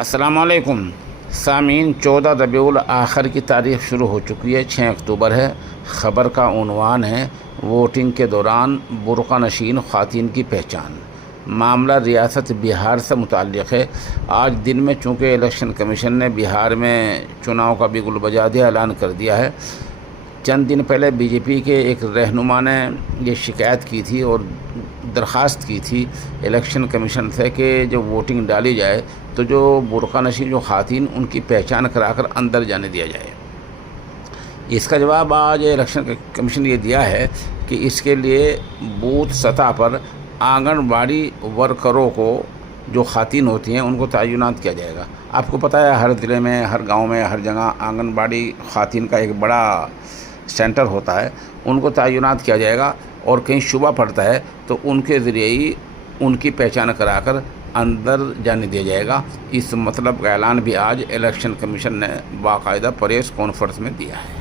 السلام علیکم سامعین، 14 ربیع الاخر کی تاریخ شروع ہو چکی ہے، 6 اکتوبر ہے۔ خبر کا عنوان ہے ووٹنگ کے دوران برقع نشین خواتین کی پہچان۔ معاملہ ریاست بہار سے متعلق ہے۔ آج دن میں چونکہ الیکشن کمیشن نے بہار میں چناؤ کا بگل بجا دیا، اعلان کر دیا ہے۔ چند دن پہلے بی جے پی کے ایک رہنما نے یہ شکایت کی تھی اور درخواست کی تھی الیکشن کمیشن سے کہ جب ووٹنگ ڈالی جائے تو جو برقع نشین جو خواتین ان کی پہچان کرا کر اندر جانے دیا جائے۔ اس کا جواب آج الیکشن کمیشن یہ دیا ہے کہ اس کے لیے بوتھ سطح پر آنگن باڑی ورکروں کو جو خواتین ہوتی ہیں ان کو تعینات کیا جائے گا۔ آپ کو پتہ ہے ہر ضلع میں، ہر گاؤں میں، ہر جگہ آنگن باڑی خواتین کا ایک بڑا سینٹر ہوتا ہے، ان کو تعینات کیا جائے گا اور کہیں شبہ پڑتا ہے تو ان کے ذریعے ہی ان کی پہچان کرا کر اندر جانے دیا جائے گا۔ اس مطلب کا اعلان بھی آج الیکشن کمیشن نے باقاعدہ پریس کانفرنس میں دیا ہے۔